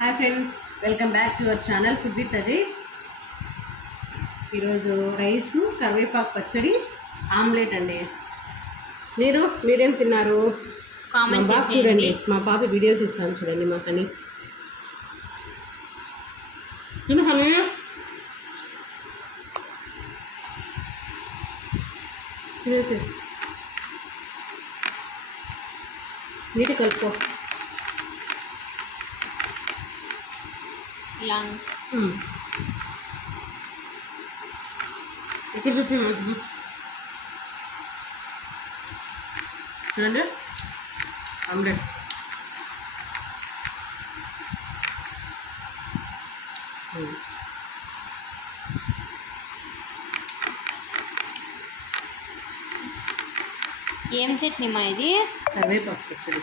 Hi friends, welcome back to your channel food with Ajay. ఈరోజు rice, కరివేపాకు పచ్చడి, omelette అండి. మీరేం తిన్నారు? మా బాబు చూడండి, మా పాప వీడియో తీస్తాను చూడండి. మా హనీ హనీ తినేసి నీటి కలుపుకో. ఇక్కడ చెప్పి చూడండి ఆమ్లెట్. ఏం చట్నీ మా ఇది? కరివేపాకు పచ్చడి.